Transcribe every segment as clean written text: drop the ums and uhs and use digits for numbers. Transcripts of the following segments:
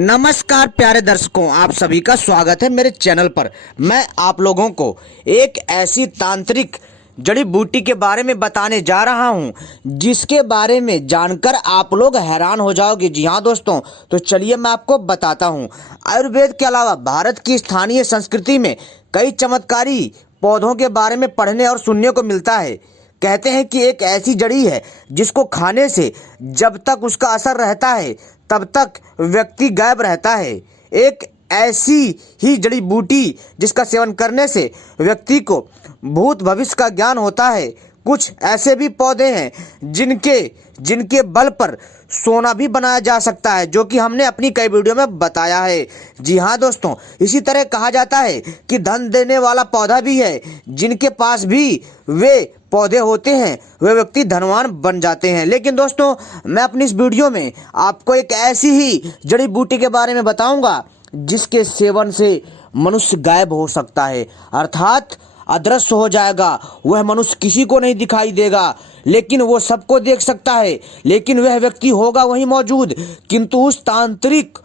नमस्कार प्यारे दर्शकों, आप सभी का स्वागत है मेरे चैनल पर। मैं आप लोगों को एक ऐसी तांत्रिक जड़ी बूटी के बारे में बताने जा रहा हूं जिसके बारे में जानकर आप लोग हैरान हो जाओगे। जी हाँ दोस्तों, तो चलिए मैं आपको बताता हूं। आयुर्वेद के अलावा भारत की स्थानीय संस्कृति में कई चमत्कारी पौधों के बारे में पढ़ने और सुनने को मिलता है। कहते हैं कि एक ऐसी जड़ी है जिसको खाने से जब तक उसका असर रहता है तब तक व्यक्ति गायब रहता है। एक ऐसी ही जड़ी बूटी जिसका सेवन करने से व्यक्ति को भूत भविष्य का ज्ञान होता है। कुछ ऐसे भी पौधे हैं जिनके बल पर सोना भी बनाया जा सकता है, जो कि हमने अपनी कई वीडियो में बताया है। जी हाँ दोस्तों, इसी तरह कहा जाता है कि धन देने वाला पौधा भी है। जिनके पास भी वे पौधे होते हैं वे व्यक्ति धनवान बन जाते हैं। लेकिन दोस्तों, मैं अपनी इस वीडियो में आपको एक ऐसी ही जड़ी बूटी के बारे में बताऊंगा जिसके सेवन से मनुष्य गायब हो सकता है, अर्थात अदृश्य हो जाएगा। वह मनुष्य किसी को नहीं दिखाई देगा, लेकिन वो सबको देख सकता है। लेकिन वह व्यक्ति होगा वहीं मौजूद, किंतु उस तांत्रिक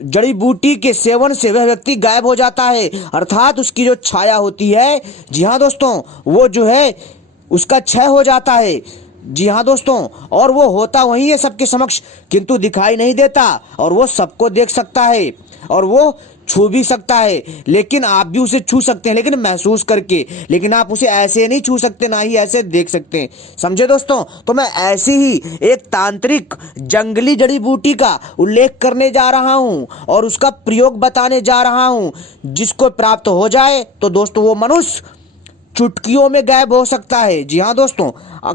जड़ी बूटी के सेवन से वह व्यक्ति गायब हो जाता है, अर्थात उसकी जो छाया होती है, जी हाँ दोस्तों, वो जो है उसका क्षय हो जाता है। जी हाँ दोस्तों, और वो होता वही है सबके समक्ष, किंतु दिखाई नहीं देता। और वो सबको देख सकता है और वो छू भी सकता है। लेकिन आप भी उसे छू सकते हैं, लेकिन महसूस करके। लेकिन आप उसे ऐसे नहीं छू सकते, ना ही ऐसे देख सकते हैं। समझे दोस्तों? तो मैं ऐसी ही एक तांत्रिक जंगली जड़ी बूटी का उल्लेख करने जा रहा हूं और उसका प्रयोग बताने जा रहा हूं। जिसको प्राप्त हो जाए तो दोस्तों वो मनुष्य चुटकियों में गायब हो सकता है। जी हाँ दोस्तों,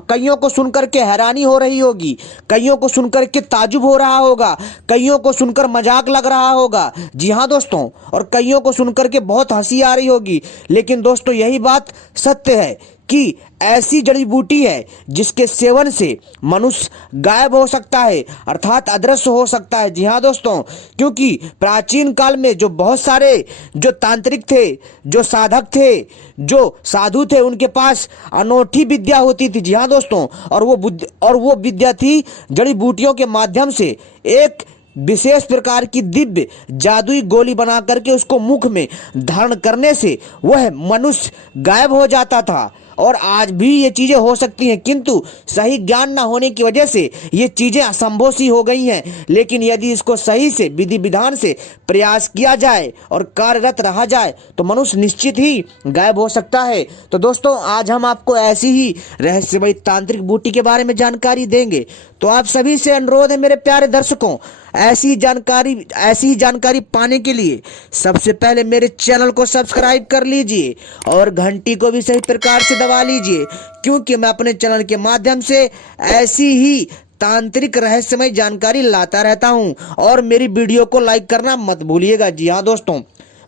कईयों को सुनकर के हैरानी हो रही होगी, कईयों को सुनकर के ताजुब हो रहा होगा, कईयों को सुनकर मजाक लग रहा होगा। जी हाँ दोस्तों, और कईयों को सुनकर के बहुत हंसी आ रही होगी। लेकिन दोस्तों, यही बात सत्य है कि ऐसी जड़ी बूटी है जिसके सेवन से मनुष्य गायब हो सकता है, अर्थात अदृश्य हो सकता है। जी हाँ दोस्तों, क्योंकि प्राचीन काल में जो बहुत सारे जो तांत्रिक थे, जो साधक थे, जो साधु थे, उनके पास अनोखी विद्या होती थी। जी हाँ दोस्तों, और वो विद्या थी जड़ी बूटियों के माध्यम से एक विशेष प्रकार की दिव्य जादुई गोली बना करके उसको मुख में धारण करने से वह मनुष्य गायब हो जाता था। और आज भी ये चीजें हो सकती हैं, किंतु सही ज्ञान न होने की वजह से ये चीजें असंभव सी हो गई हैं। लेकिन यदि इसको सही से विधि विधान से प्रयास किया जाए और कार्यरत रहा जाए तो मनुष्य निश्चित ही गायब हो सकता है। तो दोस्तों, आज हम आपको ऐसी ही रहस्यमयी तांत्रिक बूटी के बारे में जानकारी देंगे। तो आप सभी से अनुरोध है मेरे प्यारे दर्शकों, ऐसी ही जानकारी पाने के लिए सबसे पहले मेरे चैनल को सब्सक्राइब कर लीजिए और घंटी को भी सही प्रकार से दबा लीजिए, क्योंकि मैं अपने चैनल के माध्यम से ऐसी ही तांत्रिक रहस्यमय जानकारी लाता रहता हूं। और मेरी वीडियो को लाइक करना मत भूलिएगा। जी हाँ दोस्तों,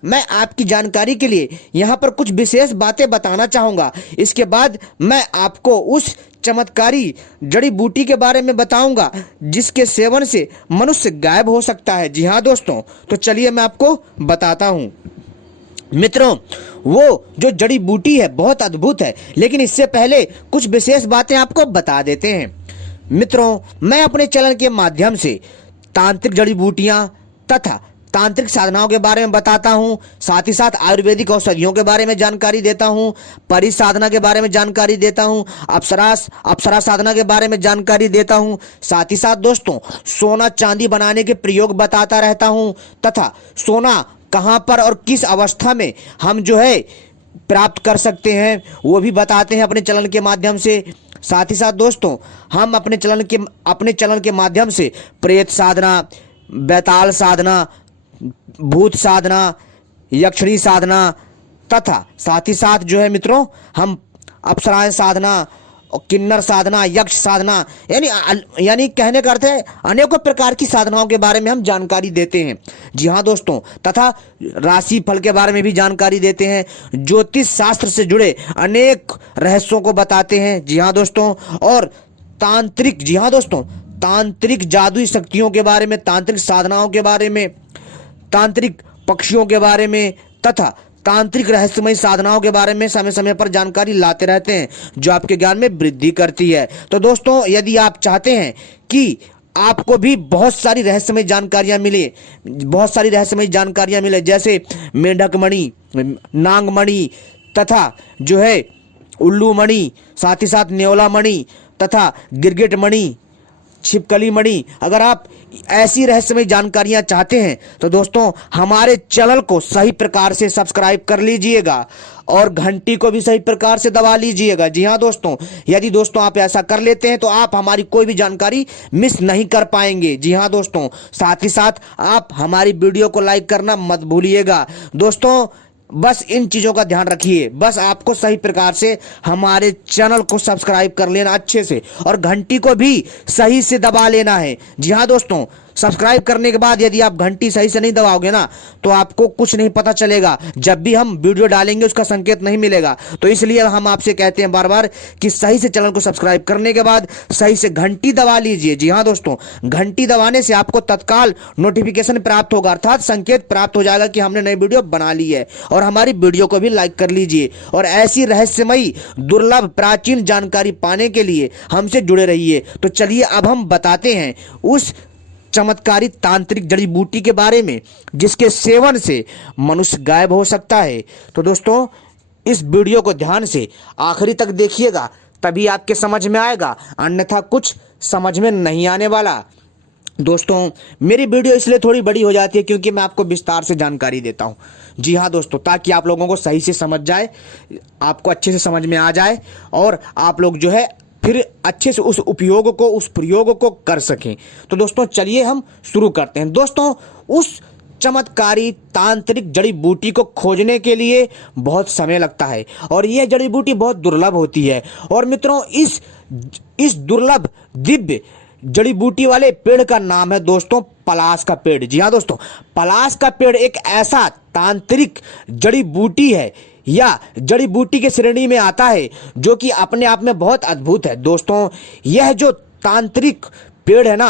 मैं आपकी जानकारी के लिए यहाँ पर कुछ विशेष बातें बताना चाहूँगा। इसके बाद मैं आपको उस चमत्कारी जड़ी बूटी के बारे में बताऊंगा जिसके सेवन से मनुष्य गायब हो सकता है। जी हाँ दोस्तों, तो चलिए मैं आपको बताता हूँ। मित्रों, वो जो जड़ी बूटी है बहुत अद्भुत है, लेकिन इससे पहले कुछ विशेष बातें आपको बता देते हैं। मित्रों, मैं अपने चैनल के माध्यम से तांत्रिक जड़ी बूटियां तथा तांत्रिक साधनाओं के बारे में बताता हूं, साथ ही साथ आयुर्वेदिक औषधियों के बारे में जानकारी देता हूं, परि साधना के बारे में जानकारी देता हूं, अप्सरा साधना के बारे में जानकारी देता हूं। साथ ही साथ दोस्तों, सोना चांदी बनाने के प्रयोग बताता रहता हूं, तथा सोना कहां पर और किस अवस्था में हम जो है प्राप्त कर सकते हैं वो भी बताते हैं अपने चैनल के माध्यम से। साथ ही साथ दोस्तों, हम अपने चैनल के माध्यम से प्रेत साधना, बैताल साधना, भूत साधना, यक्षिणी साधना तथा साथ ही साथ जो है मित्रों, हम अप्सराएं साधना, किन्नर साधना, यक्ष साधना, यानी कहने का अर्थ है अनेकों प्रकार की साधनाओं के बारे में हम जानकारी देते हैं। जी हाँ दोस्तों, तथा राशि फल के बारे में भी जानकारी देते हैं, ज्योतिष शास्त्र से जुड़े अनेक रहस्यों को बताते हैं। जी हाँ दोस्तों, और जी हाँ दोस्तों, तांत्रिक जादुई शक्तियों के बारे में, तांत्रिक साधनाओं के बारे में, तांत्रिक पक्षियों के बारे में तथा तांत्रिक रहस्यमय साधनाओं के बारे में समय समय पर जानकारी लाते रहते हैं, जो आपके ज्ञान में वृद्धि करती है। तो दोस्तों, यदि आप चाहते हैं कि आपको भी बहुत सारी रहस्यमय जानकारियां मिले, जैसे मेंढक मणि, नांग मणि तथा जो है उल्लू मणि, साथ ही साथ न्योला मणि तथा गिरगिट मणि, छिपकली मणि। अगर आप ऐसी रहस्यमय जानकारियां चाहते हैं तो दोस्तों हमारे चैनल को सही प्रकार से सब्सक्राइब कर लीजिएगा और घंटी को भी सही प्रकार से दबा लीजिएगा। जी हाँ दोस्तों, यदि दोस्तों आप ऐसा कर लेते हैं तो आप हमारी कोई भी जानकारी मिस नहीं कर पाएंगे। जी हाँ दोस्तों, साथ ही साथ आप हमारी वीडियो को लाइक करना मत भूलिएगा। दोस्तों बस इन चीजों का ध्यान रखिए, बस आपको सही प्रकार से हमारे चैनल को सब्सक्राइब कर लेना अच्छे से और घंटी को भी सही से दबा लेना है। जी हाँ दोस्तों, सब्सक्राइब करने के बाद यदि आप घंटी सही से नहीं दबाओगे ना तो आपको कुछ नहीं पता चलेगा, जब भी हम वीडियो डालेंगे उसका संकेत नहीं मिलेगा। तो इसलिए हम आपसे कहते हैं बार बार कि सही से चैनल को सब्सक्राइब करने के बाद सही से घंटी दबा लीजिए। जी हाँ दोस्तों, घंटी दबाने से आपको तत्काल नोटिफिकेशन प्राप्त होगा, अर्थात संकेत प्राप्त हो जाएगा कि हमने नई वीडियो बना ली है। और हमारी वीडियो को भी लाइक कर लीजिए और ऐसी रहस्यमयी दुर्लभ प्राचीन जानकारी पाने के लिए हमसे जुड़े रहिए। तो चलिए अब हम बताते हैं उस चमत्कारी तांत्रिक जड़ी बूटी के बारे में जिसके सेवन से मनुष्य गायब हो सकता है। तो दोस्तों इस वीडियो को ध्यान से आखिरी तक देखिएगा, तभी आपके समझ में आएगा, अन्यथा कुछ समझ में नहीं आने वाला। दोस्तों मेरी वीडियो इसलिए थोड़ी बड़ी हो जाती है क्योंकि मैं आपको विस्तार से जानकारी देता हूं। जी हाँ दोस्तों, ताकि आप लोगों को सही से समझ जाए, आपको अच्छे से समझ में आ जाए और आप लोग जो है फिर अच्छे से उस प्रयोग को कर सकें। तो दोस्तों चलिए हम शुरू करते हैं। दोस्तों उस चमत्कारी तांत्रिक जड़ी बूटी को खोजने के लिए बहुत समय लगता है और यह जड़ी बूटी बहुत दुर्लभ होती है। और मित्रों इस दुर्लभ दिव्य जड़ी बूटी वाले पेड़ का नाम है दोस्तों पलाश का पेड़। जी हाँ दोस्तों, पलाश का पेड़ एक ऐसा तांत्रिक जड़ी बूटी है या जड़ी बूटी के श्रेणी में आता है जो कि अपने आप में बहुत अद्भुत है। दोस्तों यह जो तांत्रिक पेड़ है ना,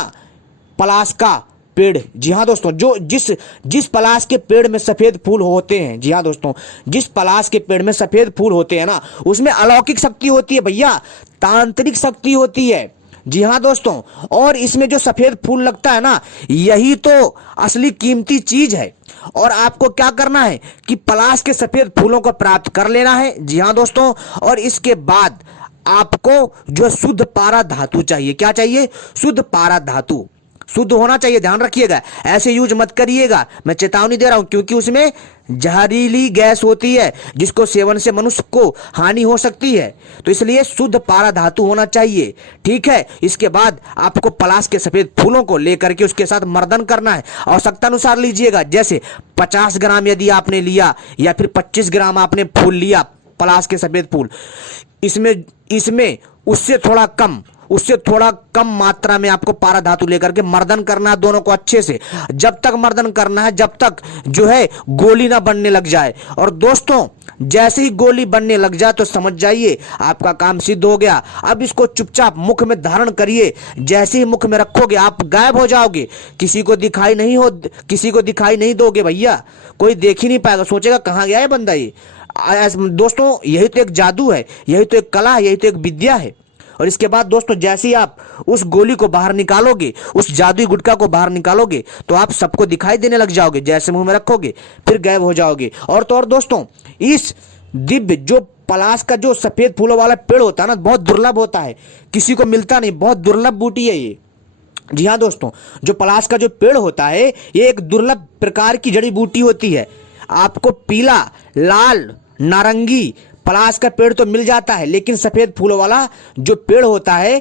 पलाश का पेड़, जी हाँ दोस्तों, जो जिस पलाश के पेड़ में सफेद फूल होते हैं, जी हाँ दोस्तों, जिस पलाश के पेड़ में सफेद फूल होते हैं ना, उसमें अलौकिक शक्ति होती है भैया, तांत्रिक शक्ति होती है। जी हाँ दोस्तों, और इसमें जो सफेद फूल लगता है ना, यही तो असली कीमती चीज है। और आपको क्या करना है कि पलाश के सफेद फूलों को प्राप्त कर लेना है। जी हाँ दोस्तों, और इसके बाद आपको जो शुद्ध पारा धातु चाहिए, क्या चाहिए? शुद्ध पारा धातु, शुद्ध होना चाहिए, ध्यान रखिएगा, ऐसे यूज मत करिएगा, मैं चेतावनी दे रहा हूं, क्योंकि उसमें जहरीली गैस होती है जिसको सेवन से मनुष्य को हानि हो सकती है। तो इसलिए शुद्ध पारा धातु होना चाहिए, ठीक है। इसके बाद आपको पलाश के सफेद फूलों को लेकर के उसके साथ मर्दन करना है, आवश्यकता अनुसार लीजिएगा, जैसे 50 ग्राम यदि आपने लिया या फिर 25 ग्राम आपने फूल लिया पलाश के सफेद फूल, इसमें उससे थोड़ा कम मात्रा में आपको पारा धातु लेकर के मर्दन करना है दोनों को अच्छे से, जब तक मर्दन करना है जब तक जो है गोली ना बनने लग जाए। और दोस्तों जैसे ही गोली बनने लग जाए तो समझ जाइए आपका काम सिद्ध हो गया। अब इसको चुपचाप मुख में धारण करिए, जैसे ही मुख में रखोगे आप गायब हो जाओगे, किसी को दिखाई नहीं दोगे भैया, कोई देख ही नहीं पाएगा, सोचेगा कहाँ गया है बंदा ये। दोस्तों यही तो एक जादू है, यही तो एक कला है, यही तो एक विद्या है। और इसके बाद दोस्तों जैसे ही आप उस गोली को बाहर निकालोगे, उस जादुई गुटखा को बाहर निकालोगे, तो आप सबको दिखाई देने लग जाओगे, जैसे मुंह में रखोगे फिर गायब हो जाओगे। और तो और दोस्तों इस दिव्य जो पलाश का जो सफेद फूलों वाला पेड़ होता है ना, बहुत दुर्लभ होता है, किसी को मिलता नहीं, बहुत दुर्लभ बूटी है ये। जी हाँ दोस्तों, जो पलाश का जो पेड़ होता है ये एक दुर्लभ प्रकार की जड़ी बूटी होती है। आपको पीला, लाल, नारंगी पलाश का पेड़ तो मिल जाता है, लेकिन सफेद फूलों वाला जो पेड़ होता है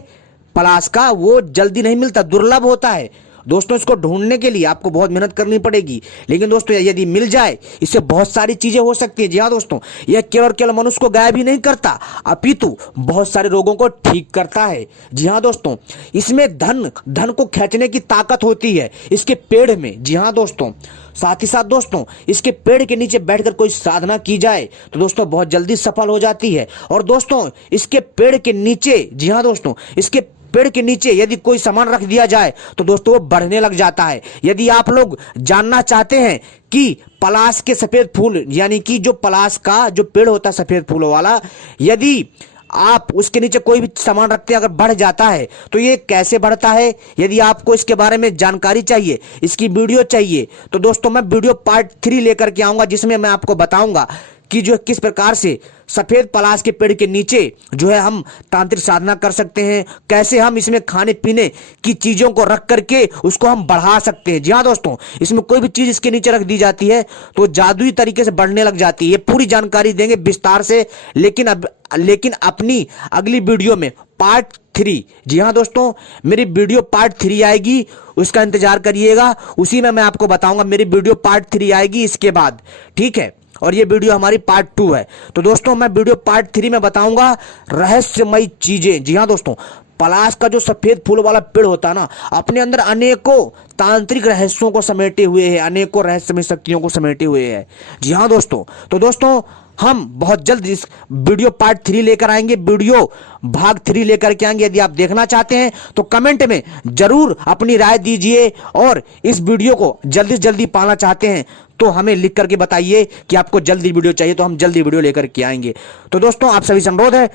पलाश का, वो जल्दी नहीं मिलता, दुर्लभ होता है। दोस्तों इसको ढूंढने के लिए आपको बहुत मेहनत करनी पड़ेगी, लेकिन दोस्तों यदि मिल जाए इससे बहुत सारी चीजें हो सकती है। जी हाँ दोस्तों, यह केवल मनुष्य को गायब ही नहीं करता, अपितु बहुत सारे रोगों को ठीक करता है। जी हाँ दोस्तों, इसमें धन को खींचने की ताकत होती है इसके पेड़ में। जी हाँ दोस्तों, साथ ही साथ दोस्तों इसके पेड़ के नीचे बैठकर कोई साधना की जाए तो दोस्तों बहुत जल्दी सफल हो जाती है। और दोस्तों इसके पेड़ के नीचे, जी हाँ दोस्तों, इसके पेड़ के नीचे यदि कोई सामान रख दिया जाए तो दोस्तों वो बढ़ने लग जाता है। यदि आप लोग जानना चाहते हैं कि पलाश के सफेद फूल, यानी कि जो पलाश का जो पेड़ होता है सफेद फूलों वाला, यदि आप उसके नीचे कोई भी सामान रखते हैं, अगर बढ़ जाता है तो ये कैसे बढ़ता है, यदि आपको इसके बारे में जानकारी चाहिए, इसकी वीडियो चाहिए, तो दोस्तों मैं वीडियो पार्ट 3 लेकर के आऊंगा, जिसमें मैं आपको बताऊंगा कि जो किस प्रकार से सफेद पलाश के पेड़ के नीचे जो है हम तांत्रिक साधना कर सकते हैं, कैसे हम इसमें खाने पीने की चीजों को रख करके उसको हम बढ़ा सकते हैं। जी हाँ दोस्तों, इसमें कोई भी चीज इसके नीचे रख दी जाती है तो जादुई तरीके से बढ़ने लग जाती है। ये पूरी जानकारी देंगे विस्तार से, लेकिन अपनी अगली वीडियो में पार्ट 3। जी हाँ दोस्तों, मेरी वीडियो पार्ट 3 आएगी, उसका इंतजार करिएगा, उसी में मैं आपको बताऊंगा। मेरी वीडियो पार्ट 3 आएगी इसके बाद, ठीक है, और ये वीडियो हमारी पार्ट 2 है। तो दोस्तों मैं वीडियो पार्ट 3 में बताऊंगा रहस्यमयी चीजें। जी हाँ दोस्तों, पलाश का जो सफेद फूल वाला पेड़ होता है ना, अपने अंदर अनेकों तांत्रिक रहस्यों को समेटे हुए है, अनेकों रहस्यमय शक्तियों को समेटे हुए है। जी हाँ दोस्तों, तो दोस्तों हम बहुत जल्द इस वीडियो पार्ट 3 लेकर आएंगे, वीडियो भाग 3 लेकर के आएंगे। यदि आप देखना चाहते हैं तो कमेंट में जरूर अपनी राय दीजिए, और इस वीडियो को जल्दी से जल्दी पाना चाहते हैं तो हमें लिख करके बताइए कि आपको जल्दी वीडियो चाहिए, तो हम जल्दी वीडियो लेकर के आएंगे। तो दोस्तों आप सभी से अनुरोध है,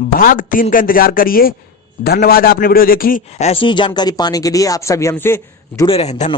भाग 3 का इंतजार करिए। धन्यवाद, आपने वीडियो देखी। ऐसी ही जानकारी पाने के लिए आप सभी हमसे जुड़े रहें। धन्यवाद।